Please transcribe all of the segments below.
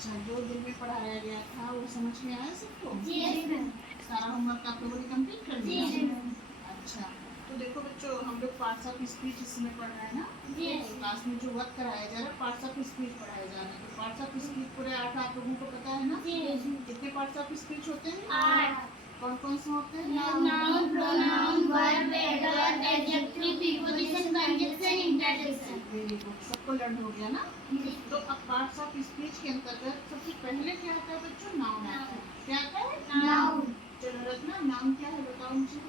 अच्छा, जो दिन में पढ़ाया गया था वो समझ में आया सबको? जी मैम। सारा होमवर्क आप लोगों ने कंप्लीट कर लिया? जी मैम। अच्छा, तो देखो बच्चों, हम लोग पार्ट्स ऑफ स्पीच इसमें पढ़ रहे हैं ना। जी। क्लास में जो वर्क कराया जा रहा है पार्ट्स ऑफ स्पीच पढ़ाया जा रहा है। तो पार्ट्स ऑफ स्पीच पूरे 8 आप लोगों को पता है ना? जी। कितने पार्ट्स ऑफ स्पीच होते हैं? 8। कौन कौन से होते हैं? Noun, pronoun, verb, adverb, adjective, preposition, conjunction, interjection. Very good, सबको लर्न हो गया ना? तो अब पार्ट्स ऑफ स्पीच के अंतर्गत सबसे पहले क्या आता है बच्चों? नाउन आता है। क्या आता है? नाउन। चलो रत्ना, नाउन क्या है बताओ मुझे।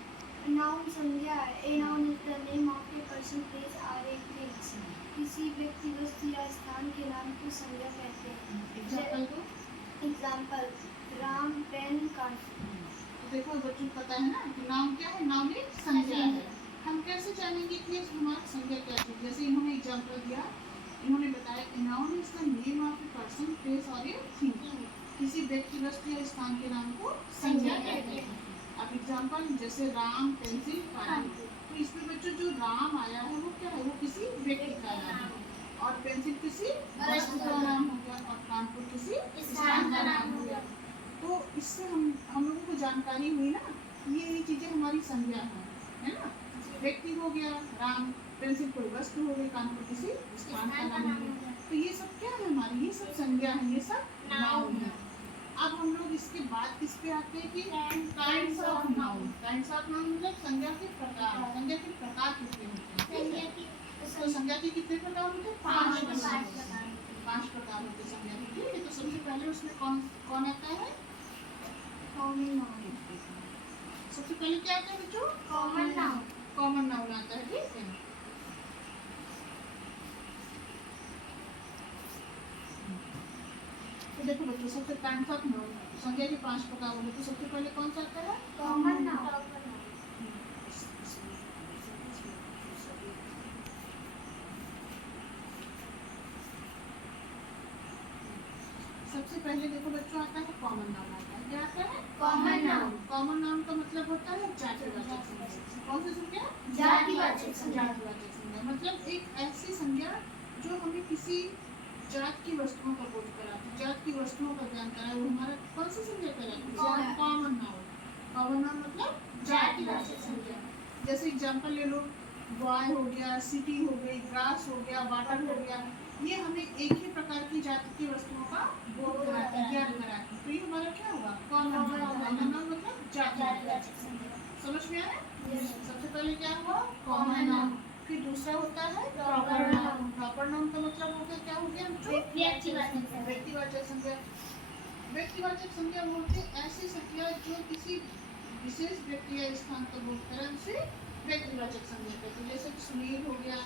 नाउन संज्ञा है। A noun is the name of a person, place और ए प्लेस। किसी व्यक्ति, वस्तु या स्थान के नाम को संज्ञा कहते हैं। एग्जांपल दो। Example, Ram, pen, card. तो देखो बच्चों को पता है ना कि नाउन क्या है? नाउन एक संज्ञा है। हम कैसे जानेंगे कि हमारी संज्ञा क्या है? जैसे इन्होंने एग्जांपल दिया, इन्होंने बताया कि noun is the name of a person, place और ए थिंग। किसी व्यक्ति, वस्तु या स्थान के नाम को संज्ञा कहते हैं। अब एग्जांपल जैसे राम, पेंसिल, कागज। तो इसमें बच्चों जो राम आया है वो क्या है? वो किसी व्यक्ति का नाम है। और पेंसिल किसी वस्तु का नाम हो गया और कानपुर किसी स्थान का नाम हो गया। तो इससे हम लोगों को जानकारी हुई ना, ये चीजें हमारी संज्ञा है ना? व्यक्ति हो गया राम, पेंसिल कोई वस्तु हो गई, कानपुर किसी स्थान का नाम हो गया। तो ये सब क्या है हमारी? ये सब संज्ञा है, ये सब नाउन है। अब हम लोग इसके बाद किस पे आते हैं कि kinds of noun. Kinds of noun मतलब संज्ञा के प्रकार। संज्ञा के प्रकार कितने होते हैं? तो संज्ञा के कितने प्रकार होते हैं? 5 प्रकार। 5 प्रकार होते हैं संज्ञा के। ठीक है, तो सबसे पहले उसमें कौन आता है? Common noun. सबसे पहले क्या आता है बच्चों? Common noun. कॉमन नाउन आता है। ठीक है, तो देखो बच्चों, सबसे काइंड्स ऑफ नाउन संज्ञा के 5 प्रकार होंगे। तो सबसे पहले कौन सा आता है? Common noun. सबसे पहले देखो बच्चों आता है कॉमन नाउन। आता है क्या? आता है कॉमन नाउन। कॉमन नाउन का मतलब होता है जातिवाचक संज्ञा। कौन सी संज्ञा? जातिवाचक संज्ञा। जातिवाचक संज्ञा मतलब एक ऐसी संज्ञा जो हमें किसी जात की वस्तुओं का बोध कराती है, जात की वस्तुओं का ज्ञान कराए, वो हमारा कौन सी संज्ञा कहलाती है? Common noun. कॉमन नाउन मतलब जातिवाचक संज्ञा। जैसे एग्जांपल ले लो, बॉय हो गया, सिटी हो गई, ग्रास हो गया, वाटर हो गया। ये हमें एक ही प्रकार की जाति की वस्तुओं का बोध कराती है, ज्ञान कराती है। तो ये हमारा क्या हुआ? Common noun. कॉमन नाउन मतलब जातिवाचक संज्ञा। समझ में आया? सबसे पहले क्या हुआ? Common noun. फिर दूसरा होता है प्रॉपर नाउन। प्रॉपर नाउन का मतलब हो गया क्या? हो गया व्यक्तिवाचक संज्ञा। व्यक्तिवाचक संज्ञा। व्यक्तिवाचक संज्ञा बोलते हैं ऐसी संज्ञा जो किसी विशेष व्यक्ति या स्थान का बोध करे, उसे व्यक्तिवाचक संज्ञा कहते हैं। जैसे सुनील हो गया,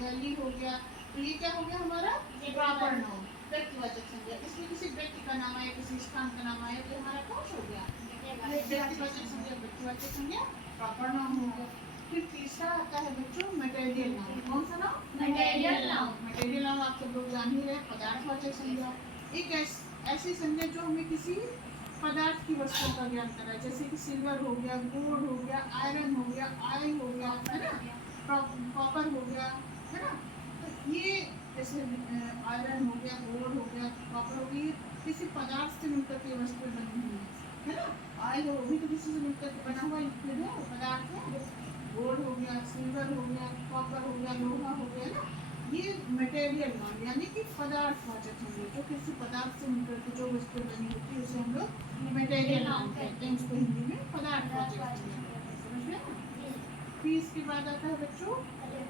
दिल्ली हो गया। तो ये क्या हो गया हमारा? प्रॉपर नाउन, व्यक्तिवाचक संज्ञा। इसमें किसी व्यक्ति का नाम आया, किसी स्थान का नाम आया, तो हमारा कौन हो गया? व्यक्तिवाचक संज्ञा, व्यक्तिवाचक संज्ञा, प्रॉपर नाउन हो गया। फिर तीसरा आता है बच्चों मटेरियल नाउन। कौन सा noun? Material noun. Material noun आप सब लोग जान ही रहे, पदार्थवाचक संज्ञा। एक ऐसी संज्ञा जो हमें किसी पदार्थ की वस्तुओं का ज्ञान कराए, जैसे कि सिल्वर हो गया, गोल्ड हो गया, आयरन हो गया, ऑयल हो गया, है ना, कॉपर हो गया, है ना। तो ये जैसे आयरन हो गया, गोल्ड हो गया, कॉपर हो गया, किसी पदार्थ से मिलकर के वस्तुएं बनी हुई है ना। ऑयल वो भी तो किसी से मिलकर के बना हुआ लिक्विड है, पदार्थ है। गोल्ड हो गया, सिल्वर हो गया, कॉपर हो गया, लोहा हो गया ना। ये मटेरियल नाउन यानी कि पदार्थवाचक संज्ञा, जो किसी पदार्थ से मिलकर के जो वस्तु बनी होती है उसे हम लोग मटेरियल नाउन कहते हैं। उसको हिंदी में पदार्थवाचक संज्ञा कहते हैं। समझ में? फिर इसके बाद आता है बच्चों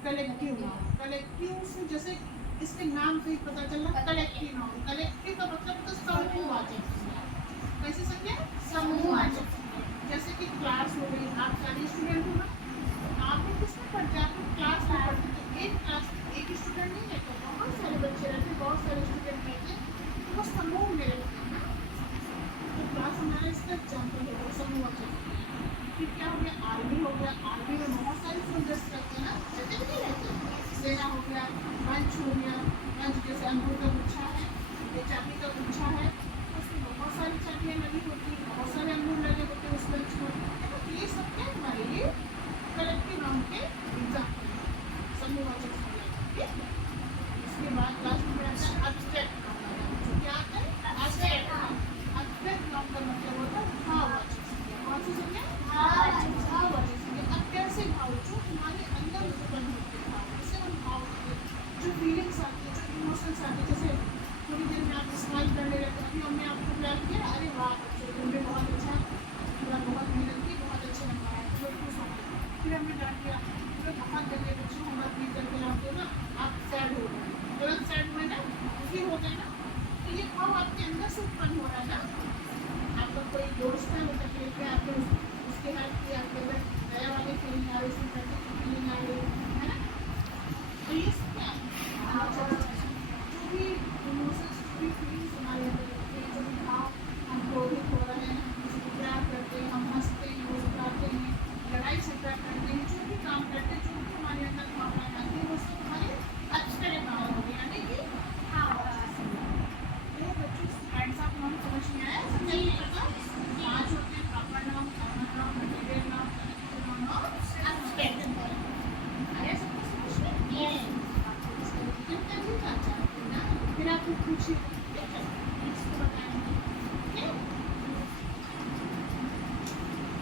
कलेक्टिव नाउन। कलेक्टिव से जैसे इसके नाम से ही पता चल रहा, कलेक्टिव नाउन। कलेक्टिव का मतलब होता है समूहवाचक संज्ञा। कैसी संज्ञा? समूहवाचक संज्ञा। जैसे कि क्लास हो गई, आप सारे स्टूडेंट हो ना, आप लोग किसमें पढ़ते हैं? आप लोग क्लास में पढ़ते हैं। तो एक क्लास एक स्टूडेंट नहीं रहते, बहुत सारे बच्चे रहते, बहुत सारे स्टूडेंट रहते, तो वो समूह में रहते हैं ना। तो क्लास हमारा इसका एग्जाम्पल है, वो समूहवाचक संज्ञा। फिर क्या हो गया? आर्मी हो गया। आर्मी में बहुत सारे सोल्जर्स रहते हैं ना, रहते नहीं रहते। सेना हो गया, मंच हो गया। मंच जैसे अंगूर का गुच्छा है, ये चाबी का गुच्छा है, उसमें बहुत सारी चाबियाँ लगी होती हैं, बहुत सारे अंगूर लगे होते हैं उस मंच में। तो ये सब क्या हमारे लिए कलेक्टिव नाउन के एग्जाम्पल है, समूहवाचक संज्ञा। इसके बाद लास्ट में आता है एब्स्ट्रैक्ट नाउन। जो क्या आता है? से उत्पन्न हो रहा है ना। आपका कोई दोस्त है, वो तकलीफ में आपने उसके हेल्प की, आपके अंदर दया वाली फीलिंग आ रही, सिंपैथी की फीलिंग आ रही है ना। तो ये सब क्या है, जो भी इमोशंस, जो भी फीलिंग्स हमारे अंदर होती हैं, जो भी भाव, हम क्रोधित हो रहे हैं, हम किसी को प्यार करते हैं, हम हंसते हैं, मुस्कुराते हैं, लड़ाई झगड़ा करते हैं, जो भी काम करते हैं, जो भी हमारे अंदर भावनाएं आती हैं, वो सब हमारे अप्सरे भाव हो गए, यानी कि ये बच्चों हैंड्स अप नाउन समझ में आया? समझ में आता? पांच होते हैं, proper noun, common noun, material noun, connective noun और एब्स्ट्रैक्ट नाउन। आया सबको समझ में? Yes. आपको इसका रिवीजन करने का चाहते हैं ना, फिर आपको पूछिए, इसको बताएंगे